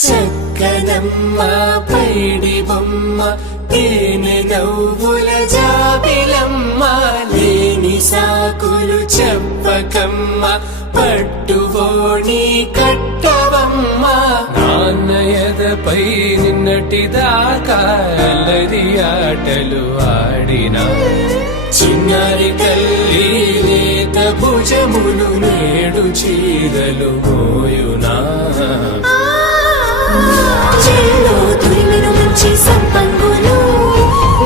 చక్కనమ్మ పైడి బొమ్మ తేనె నవ్వుల జాబిలమ్మ లేని సాకులు చెప్పకమ్మ పట్టువోణి కట్టవమ్మ నాన్నయదపై నిన్నటిదాకా అల్లరి ఆటలు ఆడినా చిన్నారి తల్లి లేత భుజములు నేడు చీరలు మోయునా చెల్లో తురిమెను మంచి సంపంగులు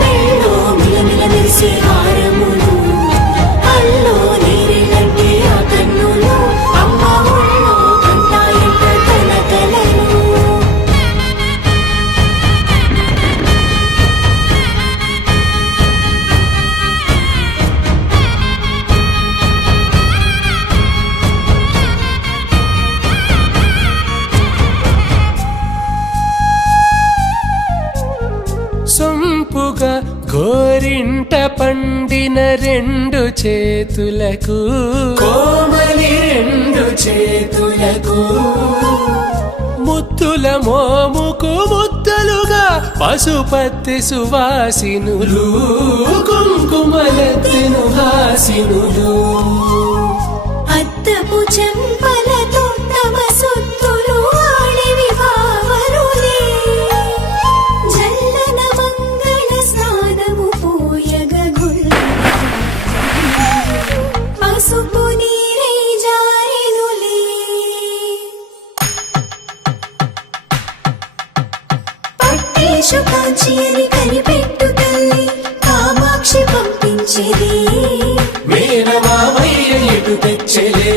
మెల్లో మిలమిల మెరిసే హారములు అల్లో నీరెలంటే ఆ కన్నులు అమ్మ ఒళ్ళో కంటాయంట తన కలలు సొంపుగా గోరింట పండిన రెండు చేతులకు కోమలి రెండు చేతులకు ముద్దుల మోముకు ముద్దలుగా పశుపతి సువాసినులు కుంకుమలెత్తిను హాసినులు అద్దపు చెంపలతో తమ సొత్తులు ఆడివి బావరులే జల్లన మంగళ స్నానము పోయగ గుళ్ళ పసుపు నీరై జారెనులే పట్టేషు కాంచి అని కనిపెట్టు తల్లి కామాక్షి పంపించేది మేనమామయ్య ఎటు తెచ్చలే